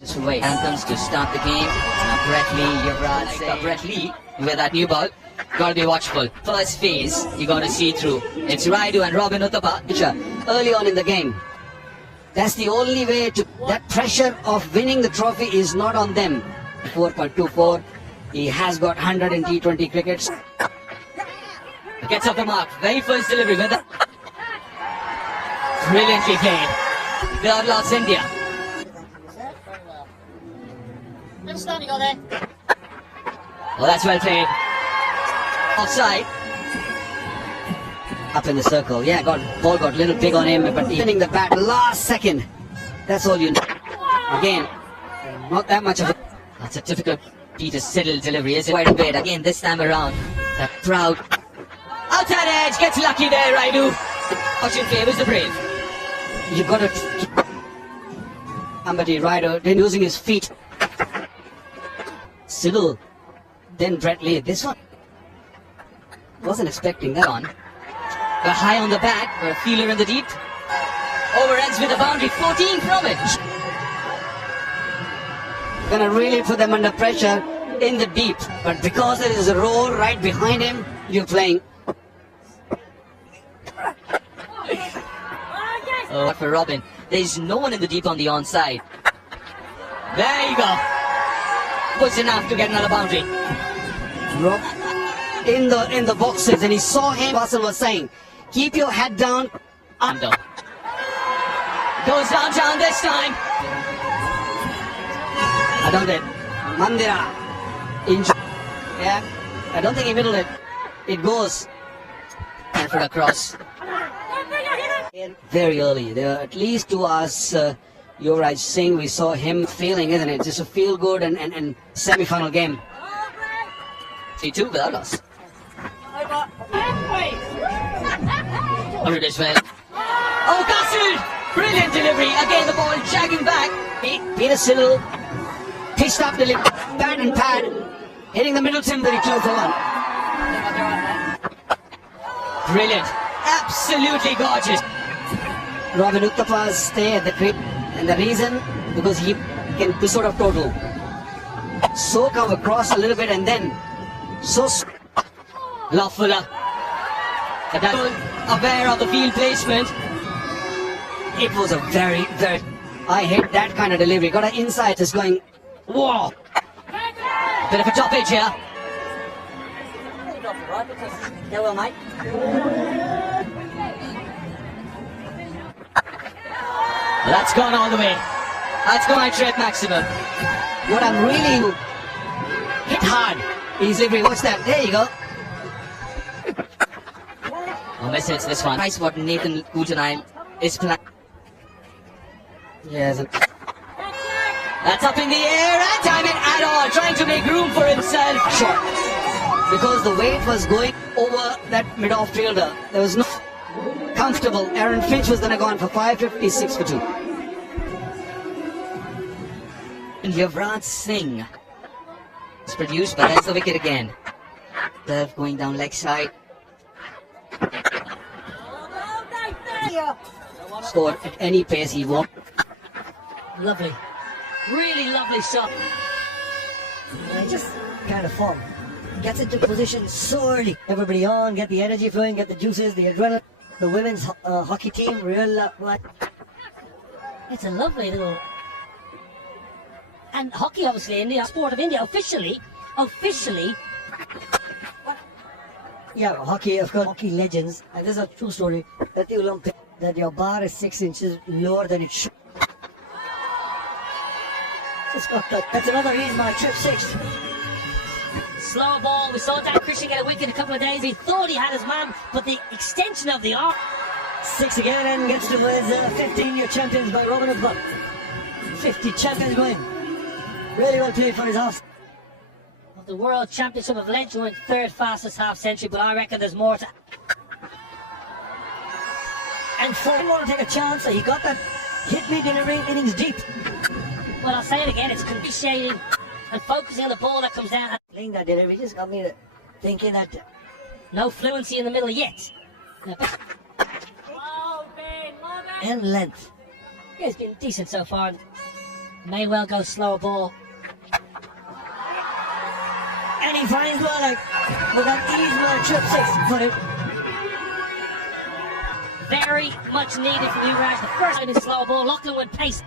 Just wait. Anthems to start the game. Now Brett Lee, Yuvraj Brett Lee with that new ball. Gotta be watchful. First phase, you gotta see through. It's Raidu and Robin Uthappa. Early on in the game. That's the only way to... That pressure of winning the trophy is not on them. 4.24. He has got 100 in T20 crickets. Gets off the mark. Very first delivery with the... Brilliantly played. Third loss India. Understand you got there. Well, that's well played. Offside. Up in the circle. Yeah, ball got a little big on him, but winning the bat last second. That's all you know. Again, not that much of a... That's a typical Peter Siddle delivery, is it? Quite a bit. Again, this time around. That proud... Outside edge, gets lucky there, Raidu. Fortune favours the brave. You got to... Somebody, Raidu, then using his feet. Siddle, then Brett Lee. This one wasn't expecting that on. A high on the bat, a feeler in the deep. Over ends with a boundary, 14 from it. Gonna really put them under pressure in the deep, but because there is a roll right behind him, you're playing. Oh, for Robin, there's no one in the deep on the onside. There you go. Puts enough to get another boundary. In the boxes, and he saw him. Vasan was saying, keep your head down. Under. Goes downtown this time. I don't think Mandira injured. Yeah, I don't think he middled it. It goes. And for a cross. Very early. There are at least 2 hours. Yuvraj Singh, we saw him failing, isn't it? Just a feel good and semi-final game. 3-2 without us. This well. Oh, Castle! Brilliant delivery. Again, the ball jagging back. Peter Siddle pitched up the pad and pad, hitting the middle timber 2 for 1. Brilliant. Absolutely gorgeous. Robin Uthappa's stay at the crib, and the reason, because he can do sort of total. So come across a little bit and then so... Lawfuller. Aware of the field placement. It was a very... I hate that kind of delivery. Got an insight, just going... Whoa! Bit of a top edge here. Yeah, well, mate. That's gone all the way. That's gone trip maximum. What I'm really hit hard is delivery. Watch that. There you go. Oh, miss hits this one. Nice what Nathan Kujanine is planning. Yes. That's up in the air and time it at all. Trying to make room for himself. Short. Because the weight was going over that mid-off fielder. There was no comfortable. Aaron Finch was going to go on for 556 for 2. And Yuvraj Singh is produced, but that's the wicket again. Serve going down leg side. Score at any pace he wants. Lovely. Really lovely shot. Just kind of form. Gets into position so early. Everybody on, get the energy flowing, get the juices, the adrenaline. The women's hockey team, real It's a lovely little... And hockey, obviously, India, sport of India, officially. Yeah, hockey, of course, hockey legends. And this is a true story. At the Olympics, that your bar is 6 inches lower than it should. Just got that. That's another reason why trip 6. Slow ball. We saw Dan Christian get a wicket a couple of days. He thought he had his man, but the extension of the arm. 6 again and gets to his 15-year champions by Robin Uthappa. 50 champions going. Really well played for his half. Of the World Championship of Length, went 3rd fastest half century, but I reckon there's more to. And for him want to take a chance, he got that hit me delivery innings deep. Well, I'll say it again, it's conditioning and focusing on the ball that comes down. Playing that delivery just got me thinking that no fluency in the middle yet. And length. Yeah, it's been decent so far. May well go slower ball. And he finds one like with that ease one trip six put it. Very much needed from Yuvraj. The first time in slow ball, Lachlan with pace.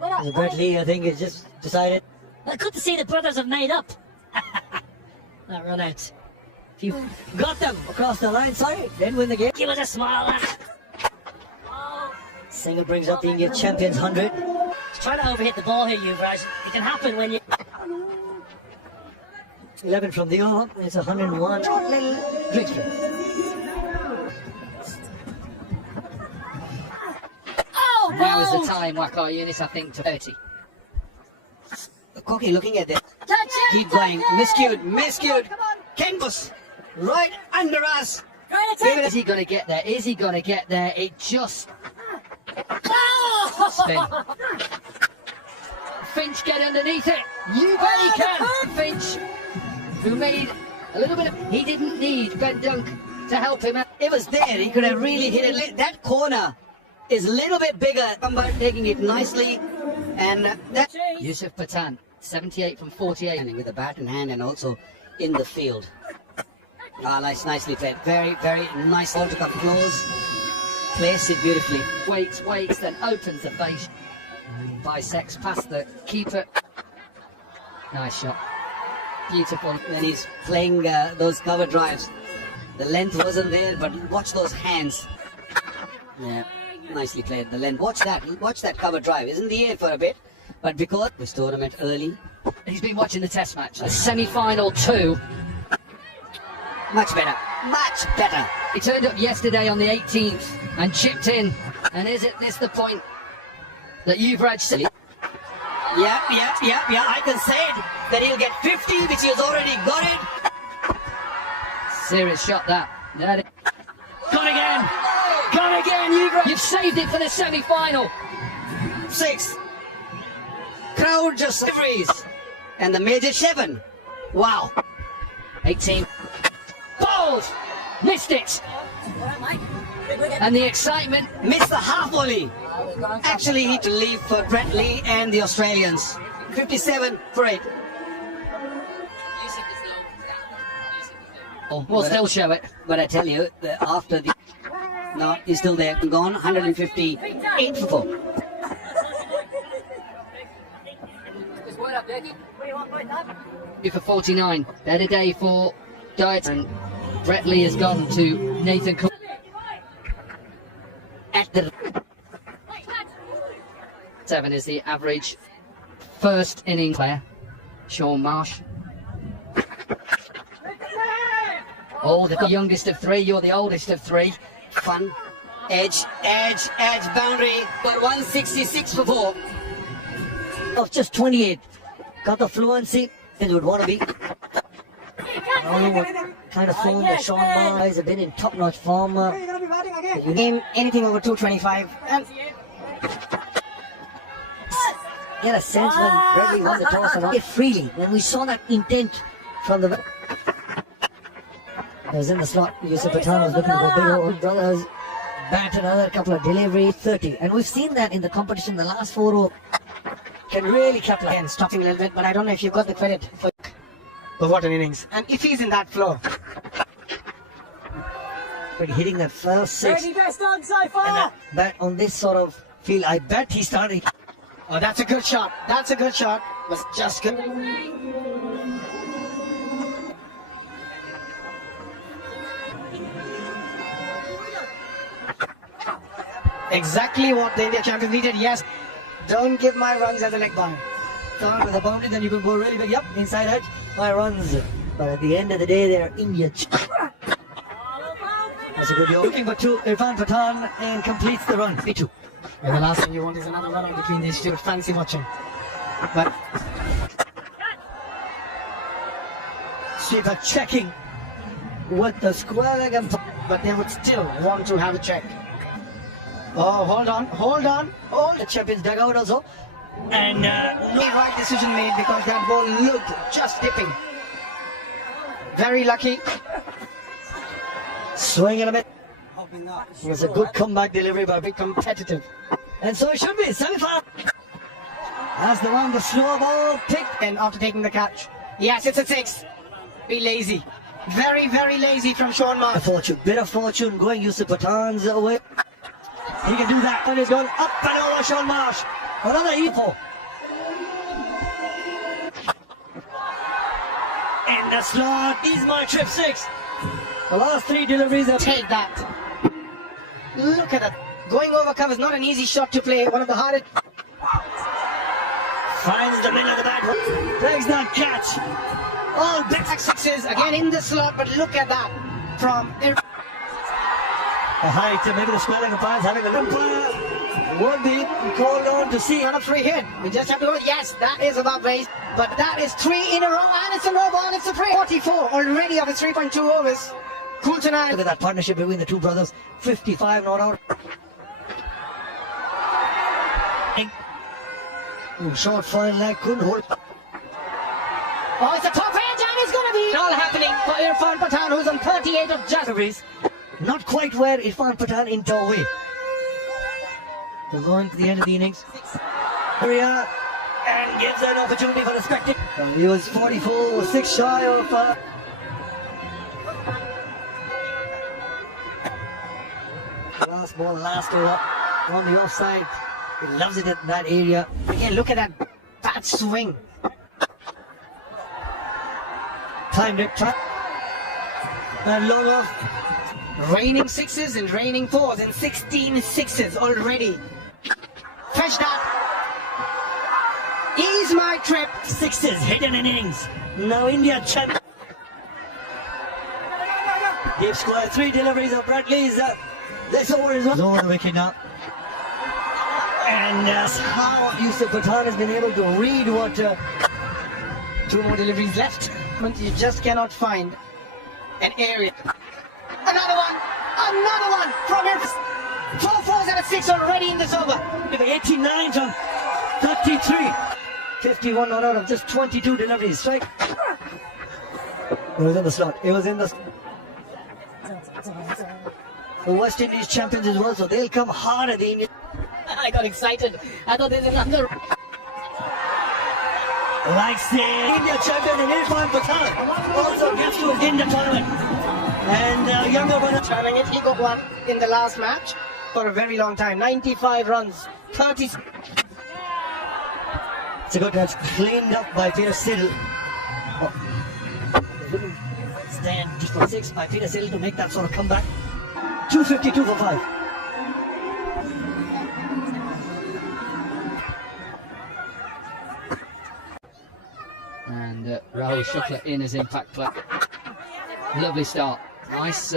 So Brett Lee, I think, has just decided. Well, good to see the brothers have made up. That run out. If you got them across the line, sorry, then win the game. Give us a smile. Single brings up the India champions 100. Trying to overhit the ball here, Yuvraj. It can happen when you... 11 from the over, it's 101. Short little victory. Oh, Now is no! the time, Waqar Yunis, I think, to 30. Koki looking at this. Touch it! Keep going. Miscued. Ken Bus right under us. Is he going to get there? Is he going to get there? It just... Oh! Spin. Finch, get underneath it. You bet he can. Finch, who made a little bit of... He didn't need Ben Dunk to help him out. It was there. He could have really hit it. That corner is a little bit bigger. Somebody taking it nicely. And that... Yusuf Pathan, 78 from 48. With the bat in hand and also in the field. Nicely played. Very, very nice ball to come close. Placed it beautifully. Waits, then opens the base. Bisects past the keeper. Nice shot. Beautiful. When he's playing those cover drives, the length wasn't there, but watch those hands. Yeah, nicely played. The length. Watch that cover drive. It's in the air for a bit, but because this tournament early, He's been watching the test match. The semi-final 2. much better. He turned up yesterday on the 18th and chipped in. And is this the point that Yuvraj said? Yeah. I can say it that he'll get 50, which he has already got it. Serious shot that. Gone again, Yuvraj. You've saved it for the semi-final. 6. Crowd just freeze. And the major 7. Wow. 18. Bowled! Missed it! And the excitement. Missed the half volley. Actually, he to leave for Brett Lee and the Australians. 57 for 8. We'll still show it. But I tell you, after the... No, he's still there. Gone. 158 for 4. For 49. Better day for Diet. And Brett Lee has gone to Nathan Cook. At the... 7 is the average first inning player. Sean Marsh. Oh, the youngest of 3, you're the oldest of 3. Fun. Edge, boundary. But 166 for 4. Of just 28. Got the fluency as would want to be. I don't know what kind of form that Sean Marsh has been in top-notch form. You name anything over 225. And Get a sense when Bradley won the toss and it freely. When we saw that intent from the... It was in the slot. Yusuf Pathan was looking for big old brothers. Bat another couple of deliveries. 30. And we've seen that in the competition. The last 4 overs can really capitalize. again, stopping a little bit, but I don't know if you got the credit for... But what an innings. And if he's in that flow. But hitting that first 6. And that bat on this sort of field, I bet he started... Oh, that's a good shot. Was just good. Exactly what the India champions needed. Yes. Don't give my runs as a leg ball. Start with a boundary, then you can go really big. Yep, inside edge, my runs. But at the end of the day, they're India. That's a good goal. Looking for 2. Irfan Pathan and completes the run. 3-2. And the last thing you want is another run between these two. Fancy watching. But Sweeper checking what the square leg and... but they would still want to have a check. Oh, hold on. The champions dugout also. And No right decision made because that ball looked just dipping. Very lucky. swinging a bit. It was a good comeback delivery by Be competitive. And so it should be semi-final. That's the one, the slow ball picked. And after taking the catch. Yes, it's a 6. Be lazy. Very, very lazy from Sean Marsh. Bit of fortune going Yusuf Pathan's way. He can do that. And he's gone up and over Sean Marsh. Another epo. In the slot is my trip 6. The last 3 deliveries are Take that. Look at that. Going over cover is not an easy shot to play. One of the hardest. finds the middle of the bat. Takes that catch. All big 6s again in the slot, but look at that from the height. Maybe the spelling umpires having a look. Would be called on to see. on a free hit. We just have to go. Yes, that is above base, but that is 3 in a row, and it's a no ball. It's a free. 44 already of his 3.2 overs. Cool tonight. Look at that partnership between the two brothers. 55 not out. Short fine leg, couldn't hold. Oh, it's a top edge, and it's going to be all happening for Irfan Pathan, who's on 38 of just. Not quite where Irfan Pathan in away. They're going to the end of the innings. Area and gives an opportunity for the spectator. He was 44, was 6 shy of. Last ball, last over on the offside. He loves it in that area. Again, look at that bad swing. Timed it. And long off. Raining 6s and raining 4s and 16 6s already. Fetch that. Ease my trip. 6s hidden in innings. Now India champion. Deep square, 3 deliveries of Bradley's. This over is over the wicket now. And that's how Yusuf Pathan has been able to read what. 2 more deliveries left. You just cannot find an area. Another one from him. 4 4s and a 6 already in this over. 89 on 33. 51 not out of just 22 deliveries. Strike. It was in the slot. It was in the. The West Indies champions as well, so they'll come hard at the Indian. I got excited. I thought there's another. Like the India champion and Irfan Pathan also gets to win the tournament. And younger one Trying it, he got one in the last match for a very long time. 95 runs, 30. It's a good catch, cleaned up by Peter Siddle. Oh. Stand just for 6 by Peter Siddle to make that sort of comeback. 252 for 5. And Rahul Shukla in as impact player. Lovely start. Nice.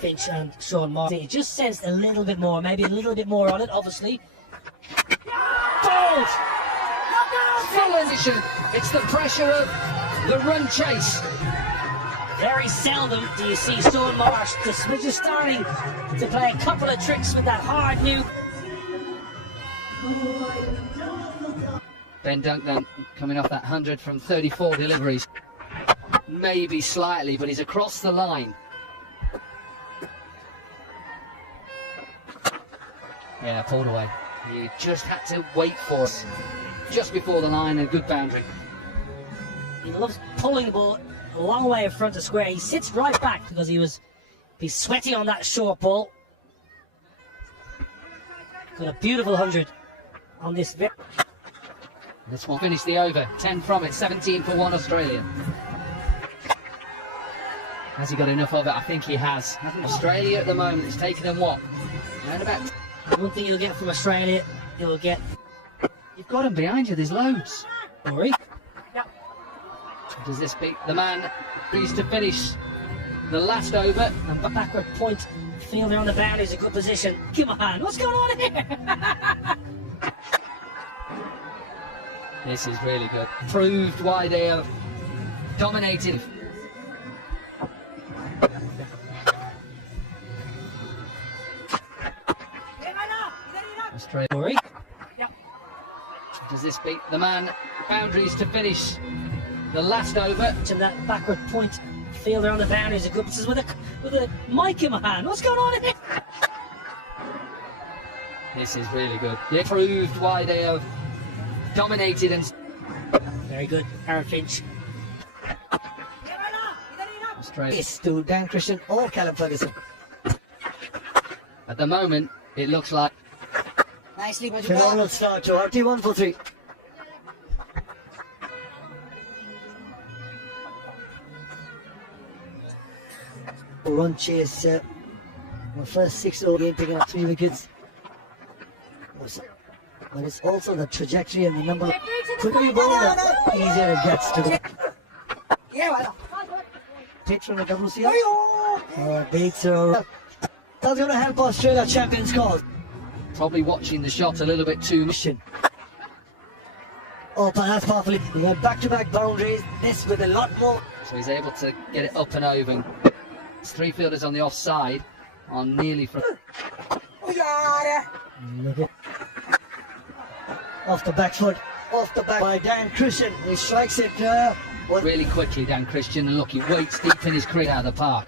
Finch and Sean Martin. He just sensed a little bit more, maybe a little bit more on it, obviously. Bold! Full position. It's the pressure of the run chase. Very seldom do you see Sean Marsh just starting to play a couple of tricks with that hard new. Ben Duncan coming off that 100 from 34 deliveries. Maybe slightly, but he's across the line. Yeah, pulled away. He just had to wait for us. Just before the line, a good boundary. He loves pulling the ball a long way in front of square. He sits right back because he's sweaty on that short ball. Got a beautiful 100 on this. This one finished the over. 10 from it, 17 for 1 Australia. Has he got enough of it? I think he has. Australia at the moment is taking them what? Around about. One thing you'll get from Australia, you'll get. You've got him behind you. There's loads. Rory. Does this beat the man who's to finish the last over? And backward point fielder on the boundary is a good position. Give him a hand. What's going on here? This is really good. Proved why they have dominated. Australia. Rory. Does this beat the man boundaries to finish the last over? And that backward point fielder on the boundary is a good position with a mic in my hand. What's going on here? This is really good. They proved why they have dominated and Very good, Aaron Finch. Australia. It's to Dan Christian or Callum Ferguson. At the moment, it looks like Nicely, Phenomenal start to RT 1 for 3. Run chase. The first 6 over game, picking up 3 wickets. But it's also the trajectory and the number. Quicker you bowl, the easier it gets to the. Take from the WCL. Bates are. That's going to help Australia champions cause. probably watching the shot a little bit too much. Oh, perhaps powerfully. We had back-to-back boundaries. This with a lot more. So he's able to get it up and over. His 3 fielders on the offside are nearly from. Off the back foot. Off the back by Dan Christian. He strikes it. Really quickly, Dan Christian, and look, he waits deep in his crease out of the park.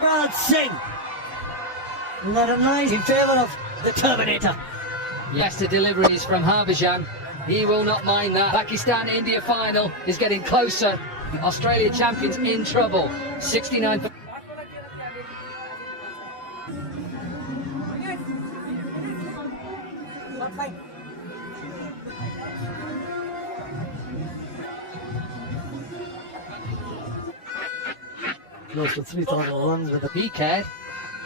Raj Singh. Not a nice in favour of the Terminator. Yes, the delivery is from Harbhajan. He will not mind that. Pakistan-India final is getting closer. Australia champions in trouble. 69. Close to 3,000 runs with the PK.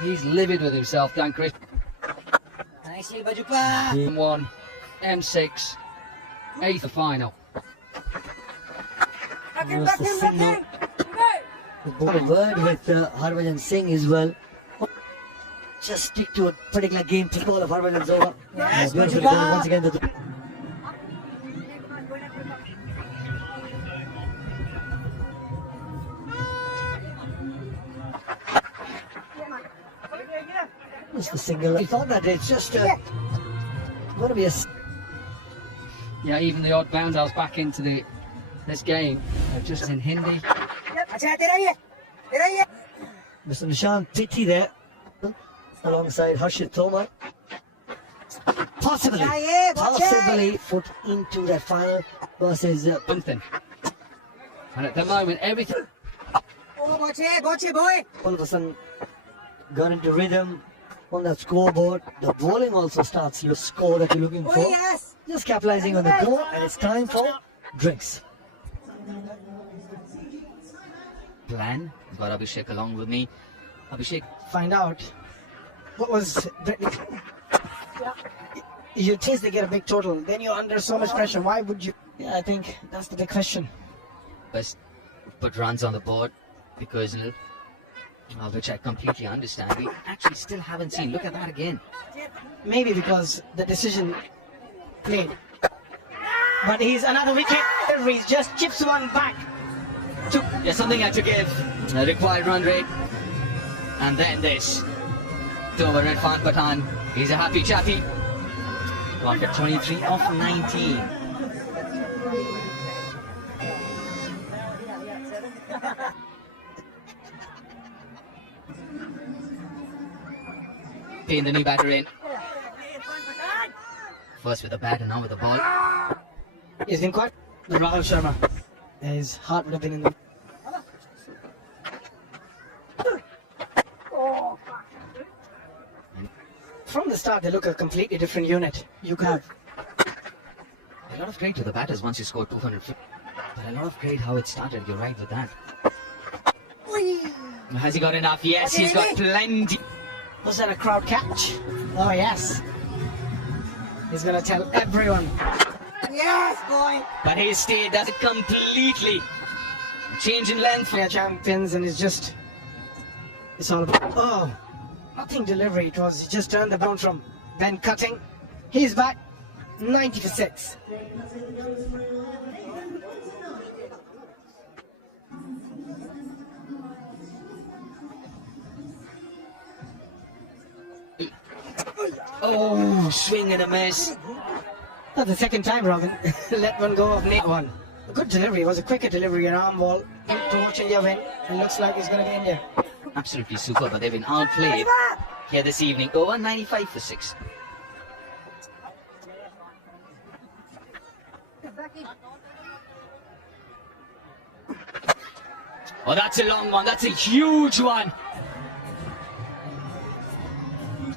He's livid with himself, Dan Christian. Nicely, Bajupa. M1, M6, 8th final. was the signal. The ball word with Harbhajan Singh as well. Just stick to a particular game. Pick all of Harbhajan's over. Yes, Beautiful Bajupa. goal once again. It's the single. I thought that it's just going to be a. Yeah, even the odd bounce back into this game, just in Hindi. Mr. Nishant Pitti there, alongside Harshit Tomar. Possibly put into that final versus Something. And at the moment, everything. all of a sudden got into rhythm on that scoreboard. The bowling also starts your score that you're looking for. Just capitalizing on the goal, and it's time for drinks. Plan. Got Abhishek along with me. Abhishek. Find out what was Brittany. You taste they get a big total, then you're under so much pressure. Why would you? Yeah, I think that's the big question. Best put runs on the board because which I completely understand. We actually still haven't seen. Look at that again. Maybe because the decision played. But he's another wicket. He just chips one back. There's something had to give. A required run rate. And then this. To over Irfan Pathan. He's a happy chatty. 123 off 19. Paying the new batter in. First with the bat and now with the ball. He's been quite. Rahul Sharma. His heart would have been in the. From the start, they look a completely different unit. You have A lot of credit to the batters once you score 250. But a lot of credit how it started. You're right with that. Has he got enough? Yes, he's got plenty. Was that a crowd catch? Oh yes. He's gonna tell everyone. Yes, boy. But he stayed. That's completely change in length. We are champions, and it's all about. Nothing delivery. It was he just turned the bound from Ben Cutting. He's back. 90 for 6. Oh, swing and a miss. That's the second time, Robin. Let one go of Nate one. A good delivery. It was a quicker delivery, an arm ball. To watch India win. It looks like it's going to be India. absolutely super, but they've been outplayed here this evening. Over 95 for 6. Oh, that's a long one. That's a huge one.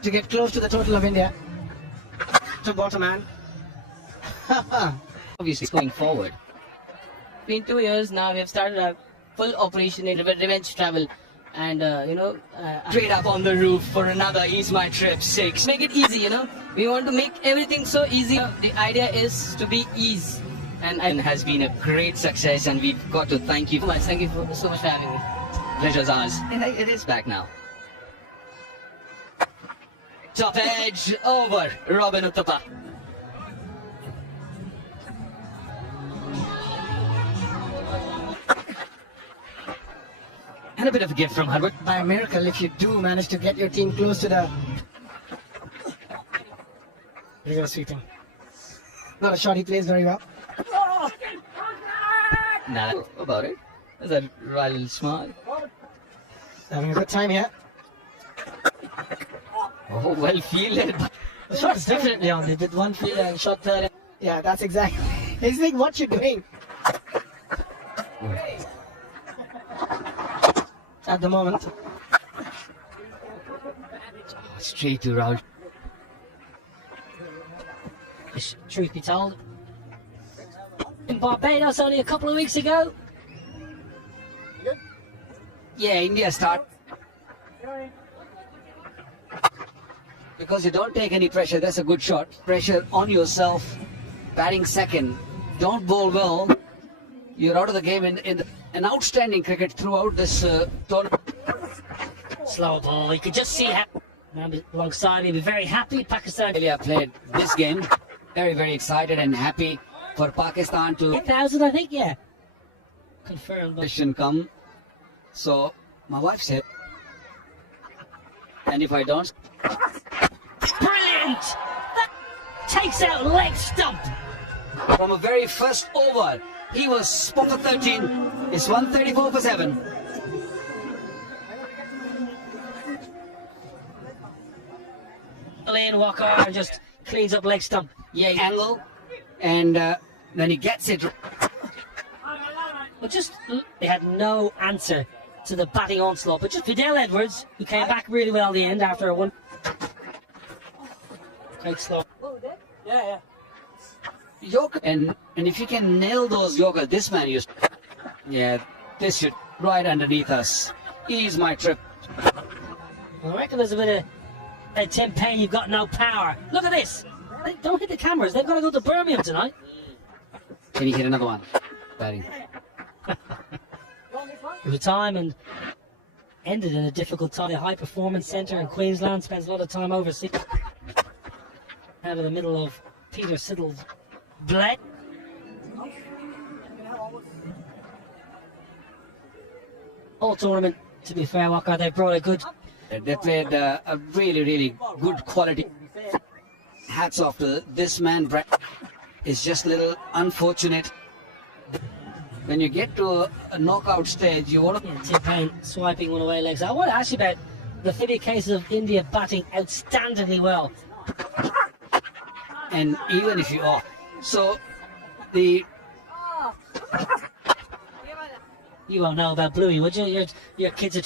To get close to the total of India. To bottom man. Obviously, it's going forward. Been 2 years now. We have started a full operation in revenge travel, and Straight up on the roof for another Ease My Trip 6. make it easy. We want to make everything so easy. The idea is to be ease, And has been a great success, and we've got to thank you. Thank you so much for having me. Pleasure's ours. And it is back now. Top edge over Robin Uthappa. And a bit of a gift from Herbert. By a miracle, if you do manage to get your team close to the... Reverse sweeping. Not a shot he plays very well. Nah, about it. Is that Riley Smart? Having a good time here. Oh, well fielded. The shot is definitely on. They did one field and shot third. Yeah, that's exactly. He's like, what you doing? At the moment. Straight to Raul. Truth be told, in Barbados only a couple of weeks ago. Yeah, India start. Because you don't take any pressure, that's a good shot. Pressure on yourself, batting second. Don't bowl well. You're out of the game in an outstanding cricket throughout this tournament. Slow ball. You could just see how. Alongside, he'd be very happy. Pakistan. India played this game. Very, very excited and happy for Pakistan to 8,000, I think. Yeah. Confirmed. mission come. So my wife said, and if I don't, Brilliant! That takes out leg stump. from a very first over, he was spot for 13. It's 134 for 7. Lane Walker just cleans up leg stump. Yeah, angle, and then he gets it. But just they had no answer to the batting onslaught. But just Fidel Edwards, who came back really well at the end after a one. Great slow. Yorker, and if you can nail those Yorker, this man used. Yeah, this should right underneath us. Ease My Trip. I reckon there's a bit of Tim Payne. You've got no power. Look at this. Don't hit the cameras. They've got to go to Birmingham tonight. Can he hit another one? Batting. It was a time and ended in a difficult time. The High Performance Centre in Queensland spends a lot of time overseas. Out of the middle of Peter Siddle's bled. Whole tournament, to be fair, Walker, they brought a good. They played a really, really good quality. Hats off to this man, Brett. It's just a little unfortunate. When you get to a knockout stage, you want to. Yeah, Tim Payne swiping one away legs. I want to ask you about the 50 cases of India batting outstandingly well. And even if you are. So, the. You won't know about Bluey, would you? Your kids are